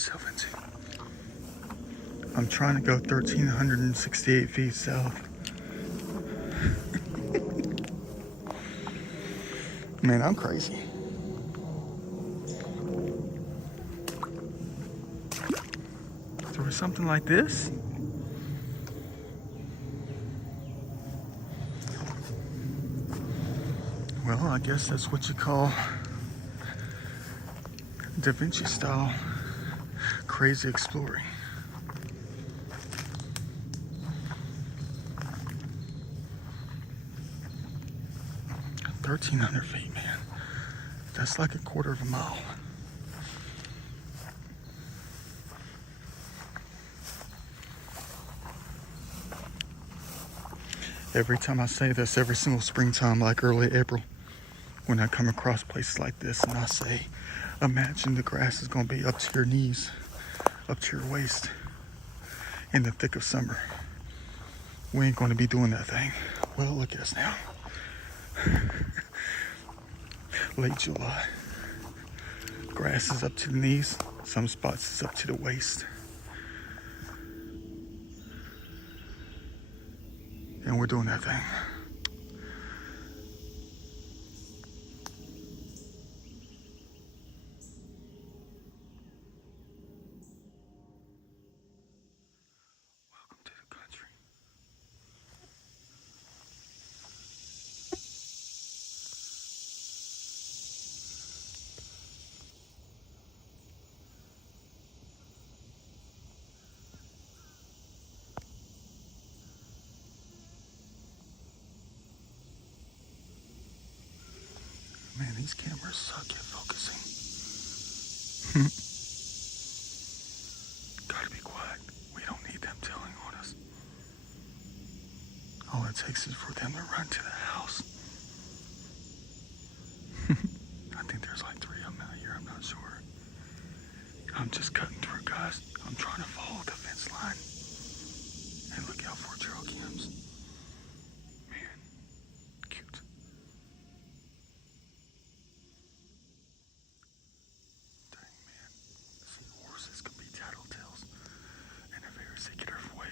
myself into. I'm trying to go 1,368 feet south. Man, I'm crazy. For something like this? Well, I guess that's what you call Da Vinci style crazy exploring. 1,300 feet, man. That's like a quarter of a mile. Every time I say this, every single springtime, like early April, when I come across places like this and I say, imagine the grass is going to be up to your knees, up to your waist in the thick of summer. We ain't going to be doing that thing. Well, look at us now. Late July. Grass is up to the knees. Some spots is up to the waist. And we're doing that thing. Welcome to the country. Man, these cameras suck at focusing. Gotta be quiet. We don't need them telling on us. All it takes is for them to run to the house. I think there's like 3 of them out here, I'm not sure. I'm just cutting through, guys. I'm trying to follow the fence line. And look out for trail cams. Man, cute. Dang, man. See, horses can be tattletales in a very secretive way.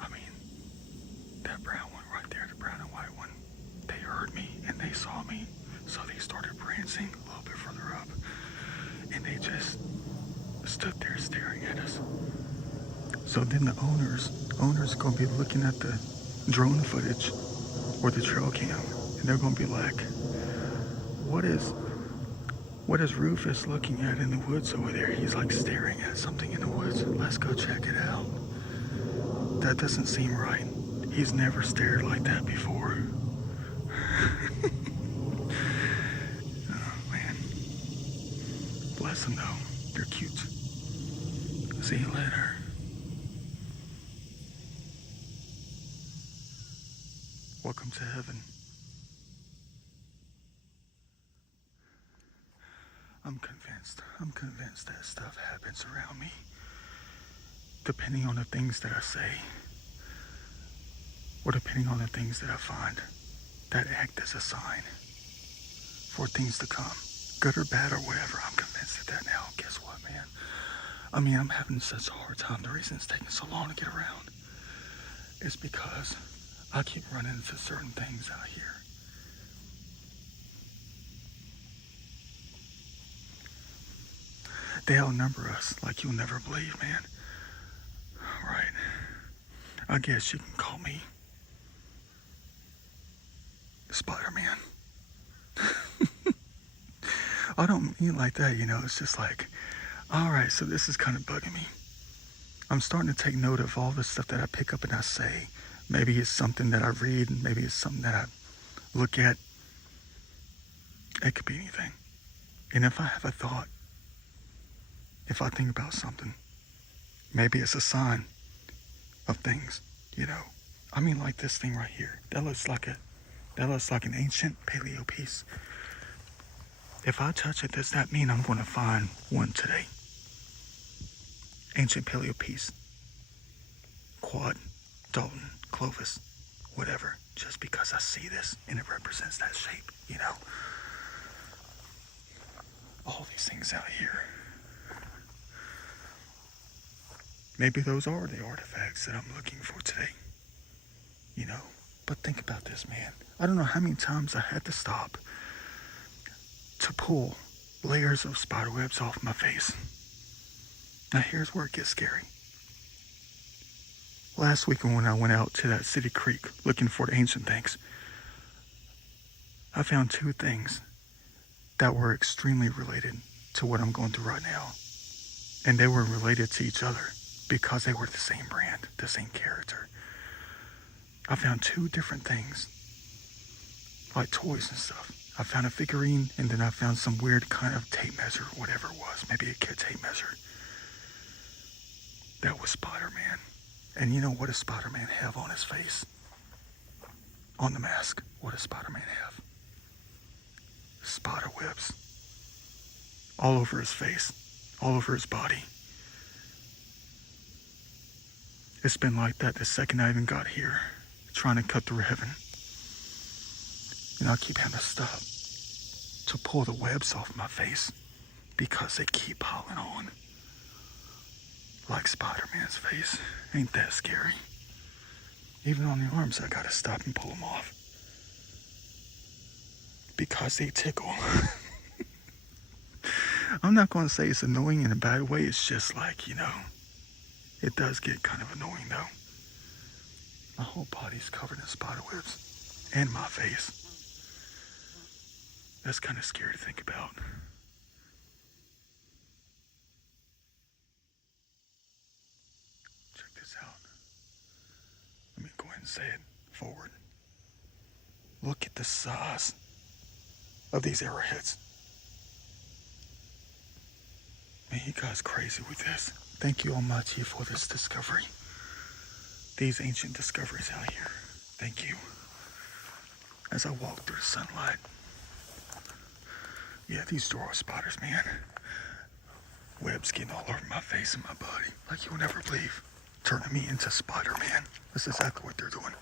I mean, that brown one right there, the brown and white one, they heard me and they saw me. So they started prancing a little bit further up. And they just stood there staring at us. So then the owners are going to be looking at the drone footage or the trail cam. And they're going to be like, what is Rufus looking at in the woods over there? He's like staring at something in the woods. Let's go check it out. That doesn't seem right. He's never stared like that before. Oh, man. Bless them, though. They're cute. See you later. Welcome to heaven. I'm convinced that stuff happens around me. Depending on the things that I say, or depending on the things that I find, that act as a sign for things to come. Good or bad or whatever, I'm convinced of that now. Guess what, man? I mean, I'm having such a hard time. The reason it's taking so long to get around is because I keep running into certain things out here. They outnumber us like you'll never believe, man. Right. I guess you can call me Spider-Man. I don't mean like that, you know. It's just like, all right, so this is kind of bugging me. I'm starting to take note of all the stuff that I pick up and I say. Maybe it's something that I read, maybe it's something that I look at. It could be anything. And if I have a thought, if I think about something, maybe it's a sign of things, you know. I mean, like this thing right here. That looks like an ancient paleo piece. If I touch it, does that mean I'm going to find one today? Ancient paleo piece. Quad, Dalton, Clovis, whatever. Just because I see this and it represents that shape, you know. All these things out here. Maybe those are the artifacts that I'm looking for today. You know? But think about this, man. I don't know how many times I had to stop to pull layers of spiderwebs off my face. Now here's where it gets scary. Last weekend when I went out to that city creek looking for the ancient things, I found two things that were extremely related to what I'm going through right now. And they were related to each other because they were the same brand, the same character. I found two different things, like toys and stuff. I found a figurine, and then I found some weird kind of tape measure, whatever it was, maybe a kid tape measure. That was Spider-Man. And you know what does Spider-Man have on his face? On the mask, what does Spider-Man have? Spider webs. All over his face, all over his body. It's been like that the second I even got here, trying to cut through heaven. And I keep having to stop to pull the webs off my face because they keep piling on. Like Spider-Man's face. Ain't that scary? Even on the arms, I gotta stop and pull them off. Because they tickle. I'm not gonna say it's annoying in a bad way, it's just like, you know, it does get kind of annoying though. My whole body's covered in spider webs. And my face. That's kind of scary to think about. Check this out. Let me go ahead and say it forward. Look at the size of these arrowheads. Man, you guys crazy with this. Thank you, Almighty, for this discovery. These ancient discoveries out here. Thank you. As I walk through the sunlight. Yeah, these Dora spiders, man. Webs getting all over my face and my body. Like you'll never believe. Turning me into Spider-Man. That's exactly what they're doing.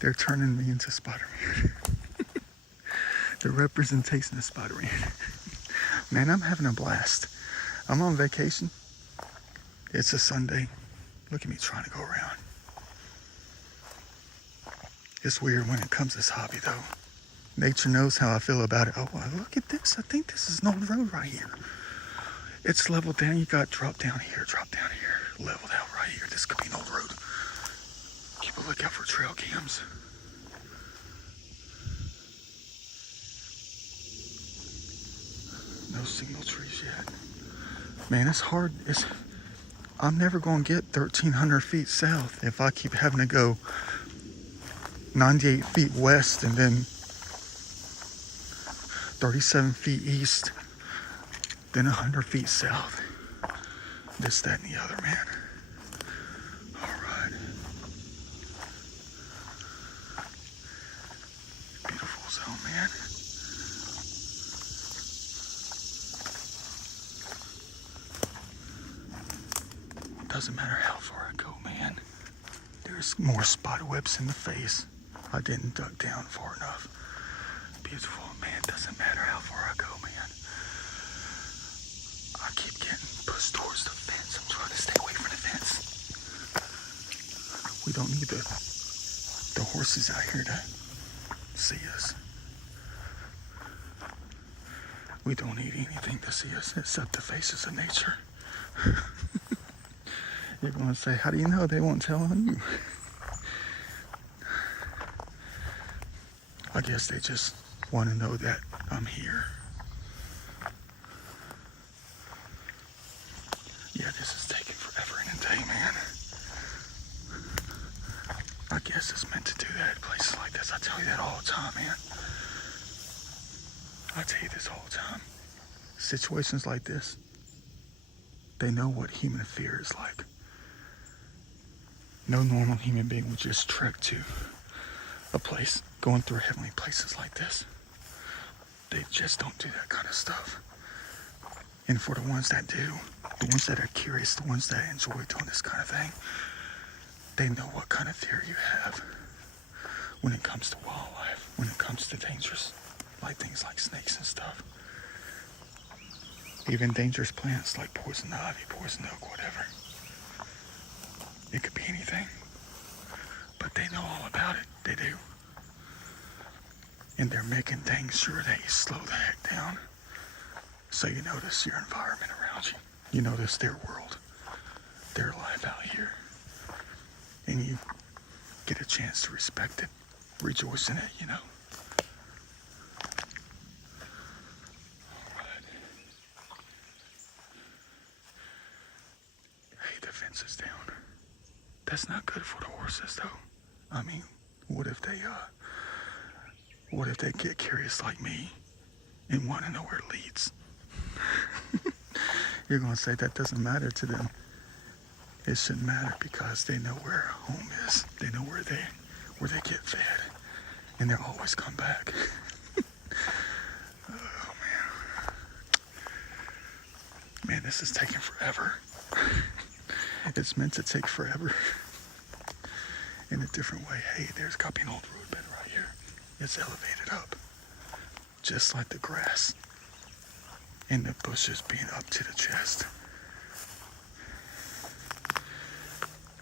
They're turning me into Spider-Man. The representation of Spider-Man. Man, I'm having a blast. I'm on vacation. It's a Sunday. Look at me trying to go around. It's weird when it comes to this hobby, though. Nature knows how I feel about it. Oh, look at this. I think this is an old road right here. It's leveled down. You got drop down here, leveled out right here. This could be an old road. Keep a lookout for trail cams. No signal trees yet. Man, it's hard. I'm never going to get 1,300 feet south if I keep having to go 98 feet west and then 37 feet east, then 100 feet south. This, that, and the other, man. All right. Beautiful zone, man. Doesn't matter how far I go, man. There's more spider webs in the face. I didn't duck down far enough. Beautiful, man. Doesn't matter how far I go, man. I keep getting pushed towards the fence. I'm trying to stay away from the fence. We don't need the horses out here to see us. We don't need anything to see us except the faces of nature. You're going to say, how do you know? They won't tell on you. I guess they just want to know that I'm here. Yeah, this is taking forever and a day, man. I guess it's meant to do that at places like this. I tell you that all the time, man. I tell you this all the time. Situations like this, they know what human fear is like. No normal human being would just trek to a place going through heavenly places like this. They just don't do that kind of stuff. And for the ones that do, the ones that are curious, the ones that enjoy doing this kind of thing, they know what kind of fear you have when it comes to wildlife, when it comes to dangerous, like things like snakes and stuff. Even dangerous plants like poison ivy, poison oak, whatever. It could be anything. But they know all about it. They do. And they're making dang sure that you slow the heck down. So you notice your environment around you. You notice their world, their life out here. And you get a chance to respect it, rejoice in it, you know. Alright. Hey, the fence is down. That's not good for the horses, though. I mean, what if they get curious like me and want to know where it leads? You're gonna say that doesn't matter to them. It shouldn't matter because they know where home is. They know where they get fed, and they'll always come back. Oh man, this is taking forever. It's meant to take forever in a different way. Hey, there's got to be an old road bed right here. It's elevated up, just like the grass and the bushes being up to the chest.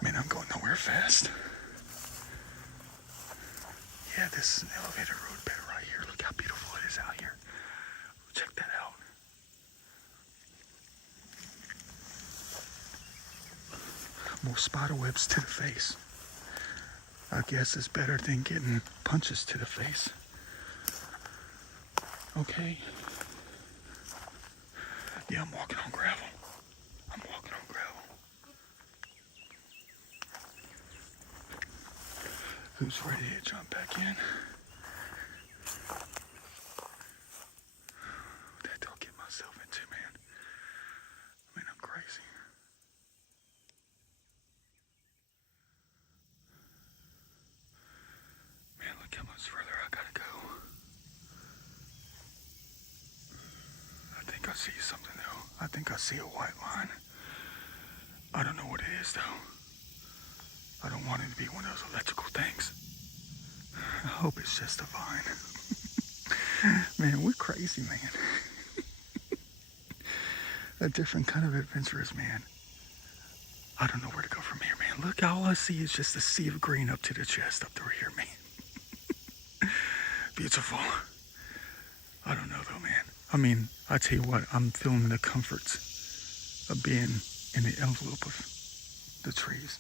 Man, I'm going nowhere fast. Yeah, this is an elevated road bed right here. Look how beautiful it is out here. Check that out. More spider webs to the face. I guess it's better than getting punches to the face. Okay. Yeah, I'm walking on gravel. I'm walking on gravel. Who's ready to jump back in? That don't get myself into, man. I mean, I'm crazy. Man, look how much further I gotta go. I think I see something, though. I think I see a white line. I don't know what it is, though. I don't want it to be one of those electrical things. I hope it's just a vine. Man, we're crazy, man. A different kind of adventurous, man. I don't know where to go from here, man. Look, all I see is just a sea of green up to the chest up through here, man. Beautiful. I don't know, though, man. I mean, I tell you what, I'm feeling the comforts of being in the envelope of the trees.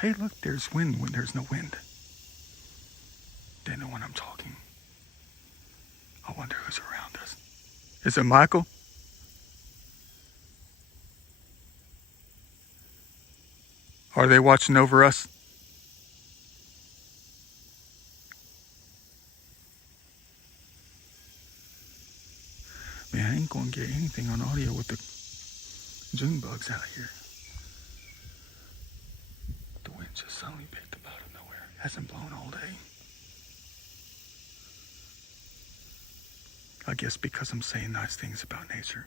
Hey, look, there's wind when there's no wind. They know when I'm talking. I wonder who's around us. Is it Michael? Are they watching over us? Man, I ain't gonna get anything on audio with the June bugs out here. The wind just suddenly picked up out of nowhere. Hasn't blown all day. I guess because I'm saying nice things about nature.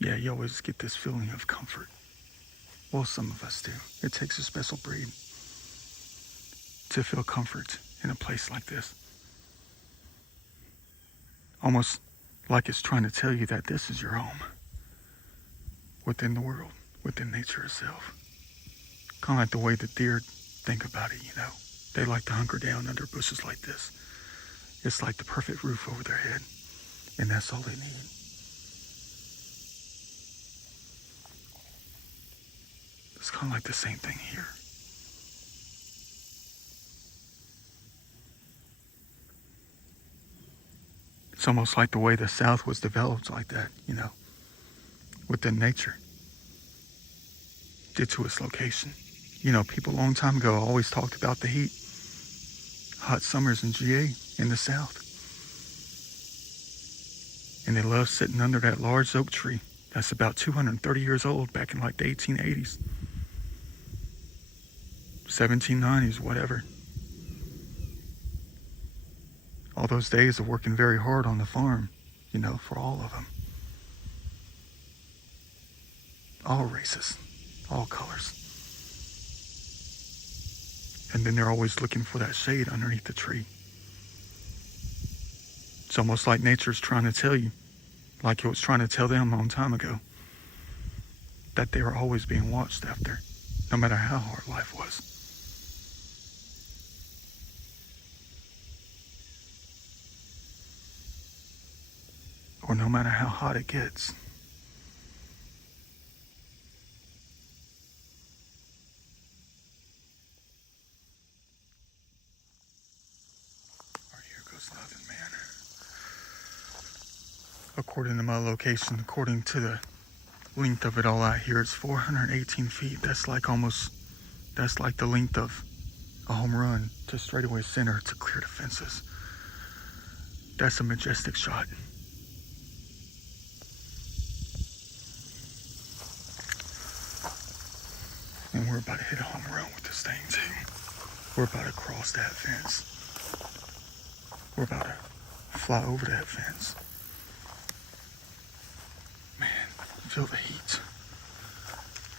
Yeah, you always get this feeling of comfort. Well, some of us do. It takes a special breed to feel comfort in a place like this. Almost like it's trying to tell you that this is your home. Within the world, within nature itself. Kind of like the way the deer think about it, you know. They like to hunker down under bushes like this. It's like the perfect roof over their head. And that's all they need. It's kind of like the same thing here. It's almost like the way the South was developed like that, you know, within nature, due to its location. You know, people a long time ago always talked about the heat, hot summers in GA in the South. And they loved sitting under that large oak tree that's about 230 years old back in like the 1880s, 1790s, whatever. All those days of working very hard on the farm, you know, for all of them. All races, all colors. And then they're always looking for that shade underneath the tree. It's almost like nature's trying to tell you, like it was trying to tell them a long time ago, that they were always being watched after, no matter how hard life was. Or no matter how hot it gets. All right, here goes nothing, man. According to my location, according to the length of it all out here, it's 418 feet. That's like the length of a home run to straightaway center to clear the fences. That's a majestic shot. And we're about to hit a home run with this thing too. We're about to cross that fence. We're about to fly over that fence. Man, feel the heat.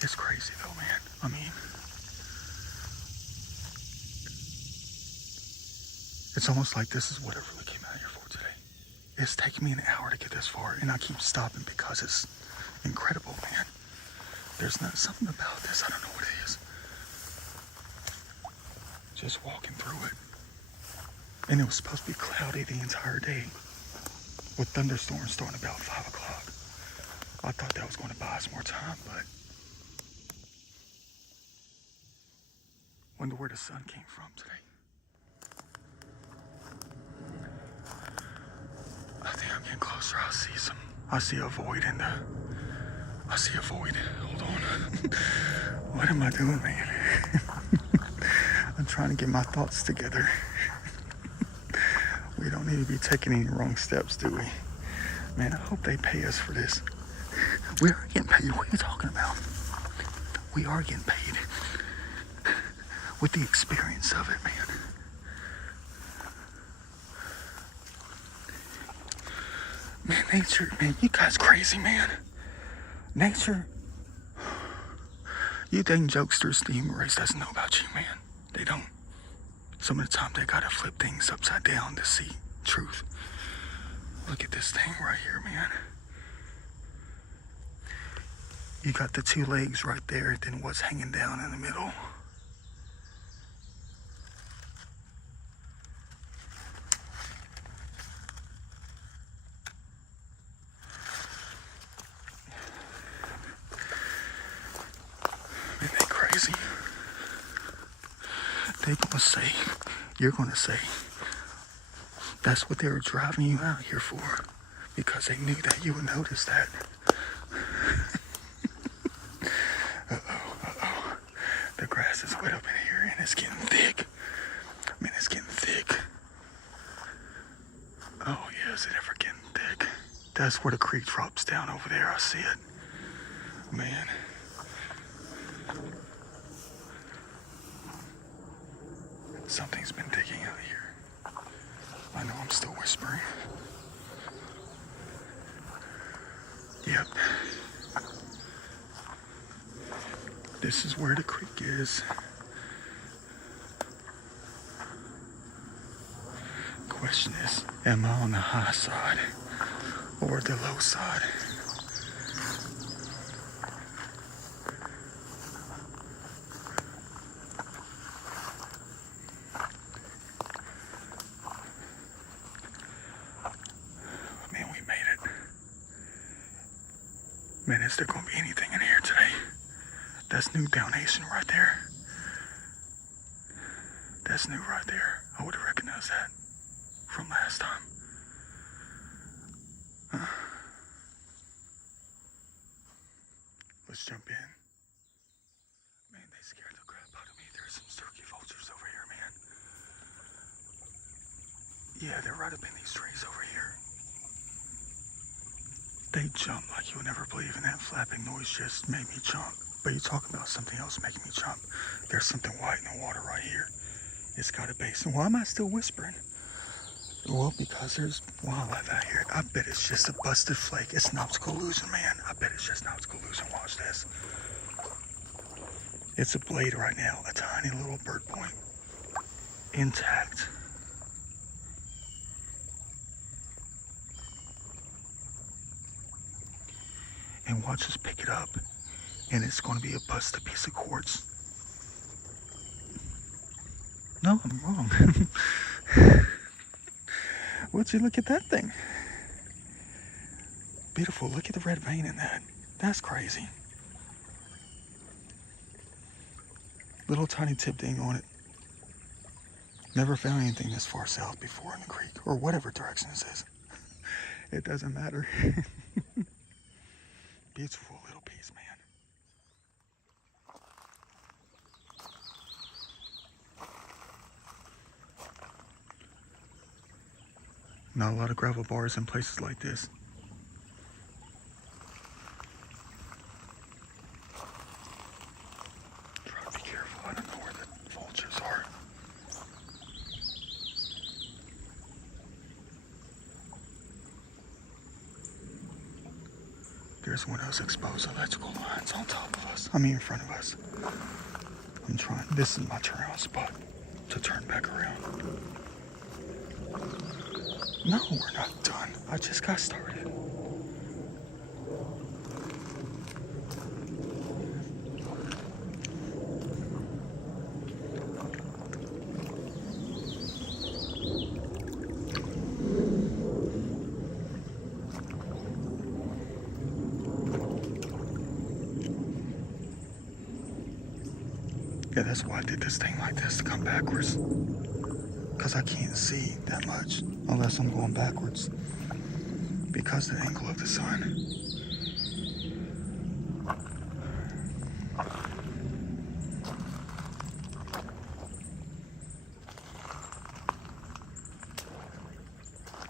It's crazy though, man. I mean, it's almost like this is what I really came out here for today. It's taken me an hour to get this far, and I keep stopping because it's incredible, man. There's something about this, I don't know what it is. Just walking through it. And it was supposed to be cloudy the entire day, with thunderstorms starting about 5 o'clock. I thought that was going to buy us more time, but wonder where the sun came from today. I think I'm getting closer. I see a void in the, hold on. What am I doing, man? I'm trying to get my thoughts together. We don't need to be taking any wrong steps, do we? Man, I hope they pay us for this. We are getting paid. What are you talking about? We are getting paid. With the experience of it, man. Man, nature, man, you guys crazy, man. Nature. You think jokesters, the human race doesn't know about you, man. They don't. Some of the time they gotta flip things upside down to see truth. Look at this thing right here, man. You got the two legs right there, then what's hanging down in the middle? Ain't they crazy? They gonna say, you're gonna say, that's what they were driving you out here for, because they knew that you would notice that. Uh-oh. The grass is wet up in here and it's getting thick. Man, it's getting thick. Oh, yeah, is it ever getting thick? That's where the creek drops down over there. I see it. Man. Something's been digging out here. I know I'm still whispering. Yep. This is where the creek is. Question is, am I on the high side or the low side? Man, we made it. Man, is there gonna be anything in here today? That's new downation right there. That's new right there. I would have recognized that from last time. Let's jump in. Man, they scared the crap out of me. There's some sturkey vultures over here, man. Yeah, they're right up in these trees over here. They jump like you would never believe, and that flapping noise just made me jump. But you talk about something else making me jump. There's something white in the water right here. It's got a basin. Why am I still whispering? Well, because there's wildlife out here. I bet it's just a busted flake. It's an optical illusion, man. I bet it's just an optical illusion. Watch this. It's a blade right now, a tiny little bird point. intact. And watch us pick it up, and it's going to be a busted piece of quartz. No, I'm wrong. Would you look at that thing? Beautiful. Look at the red vein in that. That's crazy. Little tiny tip ding on it. Never found anything this far south before in the creek, or whatever direction this is. It doesn't matter. Beautiful little piece, man. Not a lot of gravel bars in places like this. Try to be careful. I don't know where the vultures are. There's one of those exposed electrical lines on top of us. I mean, in front of us. I'm trying. This is my turnout spot to turn back around. No, we're not done. I just got started. Yeah, that's why I did this thing like this, to come backwards. Because I can't see that much unless I'm going backwards because of the angle of the sun.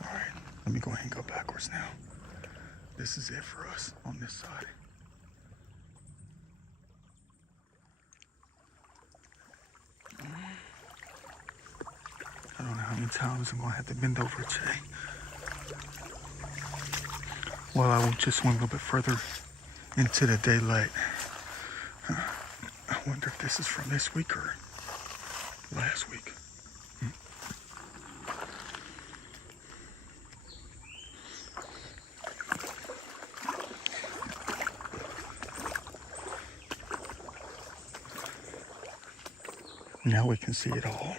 Alright, let me go ahead and go backwards now. This is it for us on this side. I don't know how many times I'm going to have to bend over today. Well, I will just swim a little bit further into the daylight. I wonder if this is from this week or last week. Now we can see it all.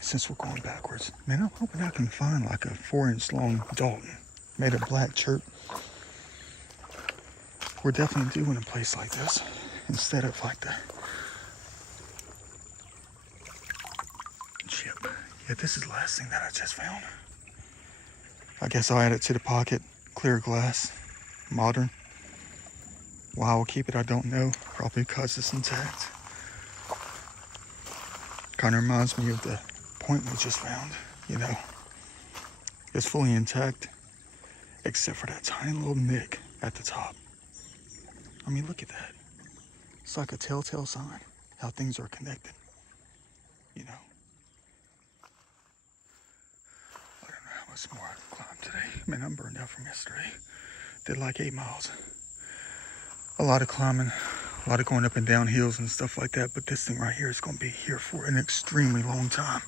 Since we're going backwards. Man, I'm hoping I can find like a 4-inch long Dalton made of black chert. We're definitely doing a place like this instead of like the chip. Yeah, this is the last thing that I just found. I guess I'll add it to the pocket. Clear glass, modern. Why I'll keep it, I don't know. Probably because it's intact. Kind of reminds me of the point we just found, you know. It's fully intact, except for that tiny little nick at the top. I mean, look at that. It's like a telltale sign how things are connected, you know. I don't know how much more I can climb today. Man, I'm burned out from yesterday. Did like 8 miles. A lot of climbing, a lot of going up and down hills and stuff like that, but this thing right here is going to be here for an extremely long time.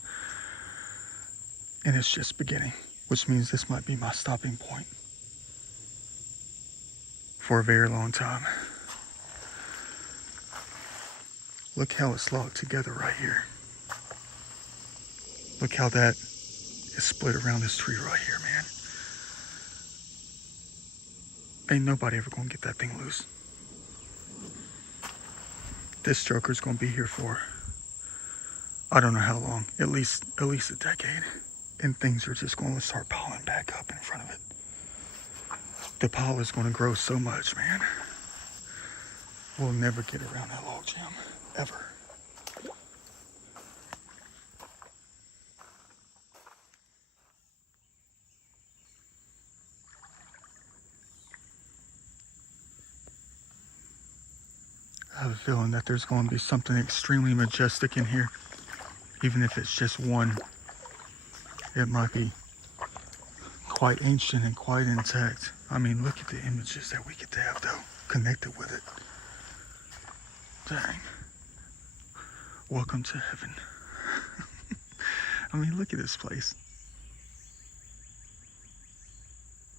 And it's just beginning, which means this might be my stopping point for a very long time. Look how it's locked together right here. Look how that is split around this tree right here, man. Ain't nobody ever gonna get that thing loose. This joker's gonna be here for, I don't know how long, at least a decade. And things are just going to start piling back up in front of it. The pile is going to grow so much, man. We'll never get around that log jam, ever. I have a feeling that there's going to be something extremely majestic in here, even if it's just one. It might be quite ancient and quite intact. I mean, look at the images that we get to have, though, connected with it. Dang. Welcome to heaven. I mean, look at this place.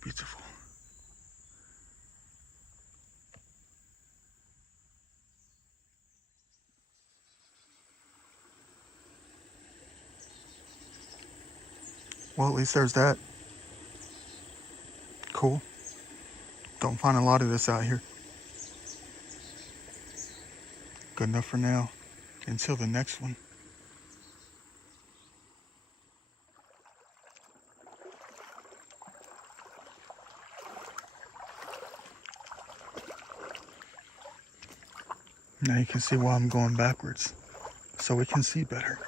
Beautiful. Well, at least there's that. Cool. Don't find a lot of this out here. Good enough for now. Until the next one. Now you can see why I'm going backwards. So we can see better.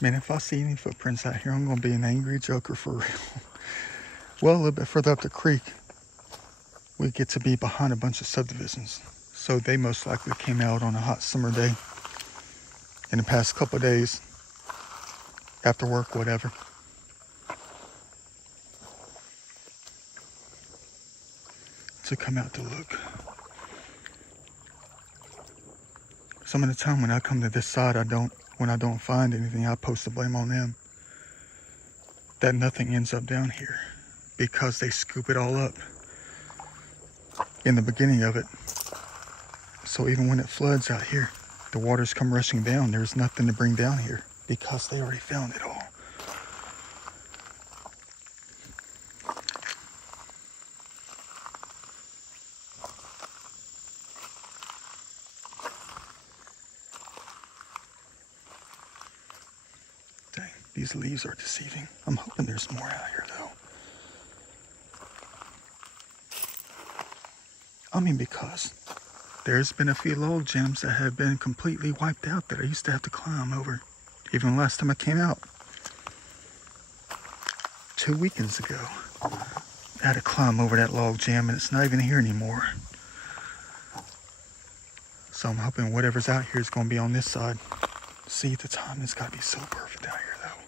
Man, if I see any footprints out here, I'm going to be an angry joker for real. Well, a little bit further up the creek, we get to be behind a bunch of subdivisions. So they most likely came out on a hot summer day in the past couple of days, after work, whatever. To come out to look. Some of the time when I come to this side, when I don't find anything, I post the blame on them. That nothing ends up down here because they scoop it all up in the beginning of it. So even when it floods out here, the waters come rushing down. There's nothing to bring down here because they already found it all. Dang, these leaves are deceiving. I'm hoping there's more out here though. I mean, because there's been a few log jams that have been completely wiped out that I used to have to climb over. Even last time I came out. 2 weekends ago. I had to climb over that log jam and it's not even here anymore. So I'm hoping whatever's out here is going to be on this side. See, the timing's got to be so perfect out here though.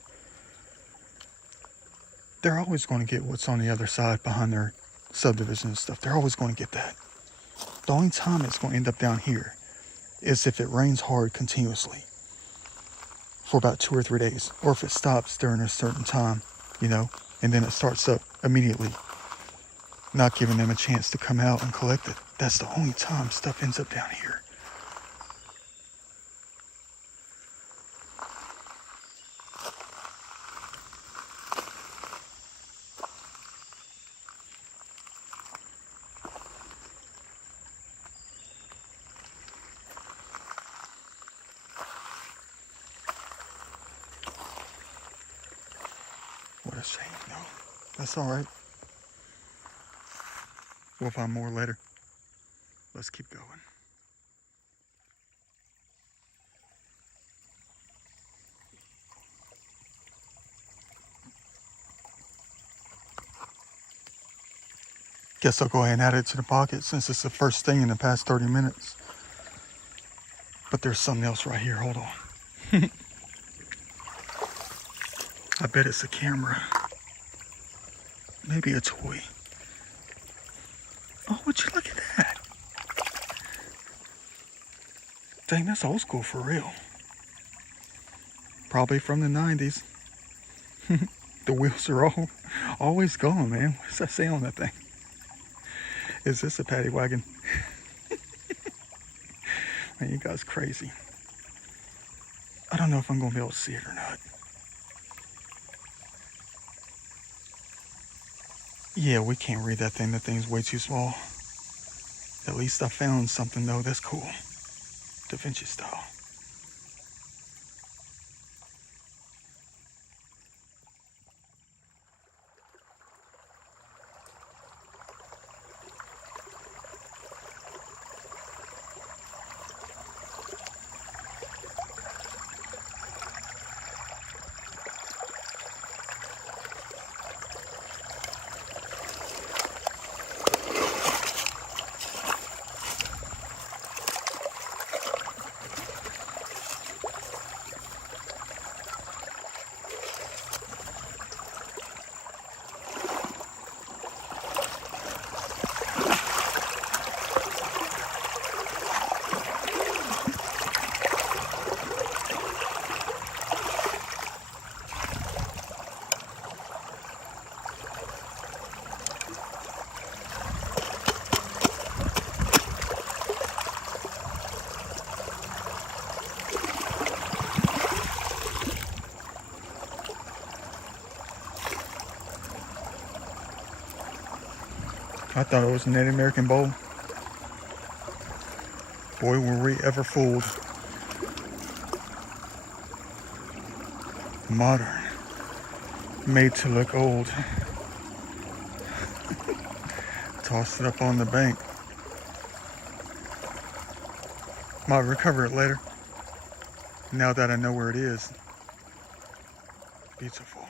They're always going to get what's on the other side behind their subdivision and stuff. They're always going to get that. The only time it's going to end up down here is if it rains hard continuously for about 2 or 3 days, or if it stops during a certain time, you know, and then it starts up immediately, not giving them a chance to come out and collect it. That's the only time stuff ends up down here. What a shame, no. That's all right. We'll find more later. Let's keep going. Guess I'll go ahead and add it to the pocket since it's the first thing in the past 30 minutes. But there's something else right here. Hold on. I bet it's a camera. Maybe a toy. Oh, would you look at that? Dang, that's old school for real. Probably from the 90s. The wheels are always going, man. What's that say on that thing? Is this a paddy wagon? Man, you guys crazy. I don't know if I'm going to be able to see it or not. Yeah, we can't read that thing. That thing's way too small. At least I found something, though. That's cool. Da Vinci style. I thought it was a Native American bowl. Boy, were we ever fooled. Modern. Made to look old. Tossed it up on the bank. Might recover it later. Now that I know where it is. Beautiful.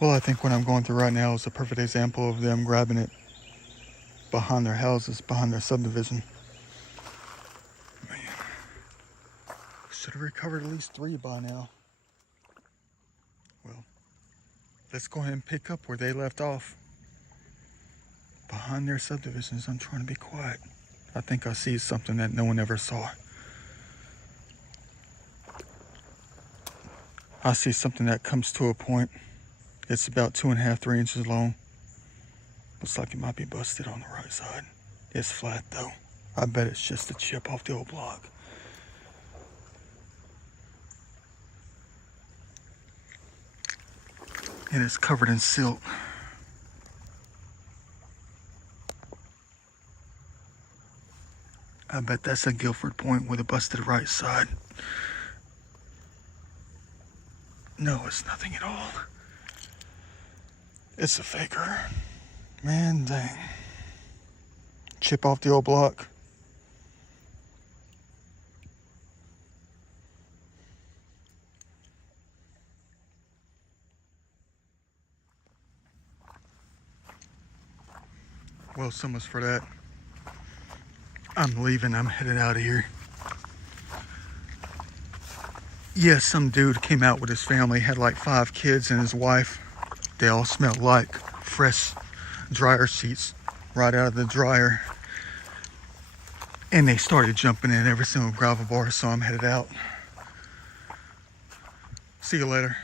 Well, I think what I'm going through right now is a perfect example of them grabbing it behind their houses, behind their subdivision. Man, should have recovered at least 3 by now. Well, let's go ahead and pick up where they left off. Behind their subdivisions. I'm trying to be quiet. I think I see something that no one ever saw. I see something that comes to a point. It's about 2.5, 3 inches long. Looks like it might be busted on the right side. It's flat though. I bet it's just a chip off the old block. And it's covered in silt. I bet that's a Guilford point with a busted right side. No, it's nothing at all. It's a faker. Man, dang. Chip off the old block. Well, so much for that. I'm leaving. I'm headed out of here. Yes, some dude came out with his family, had like 5 kids and his wife. They all smelled like fresh dryer sheets right out of the dryer. And they started jumping in every single gravel bar, so I'm headed out. See you later.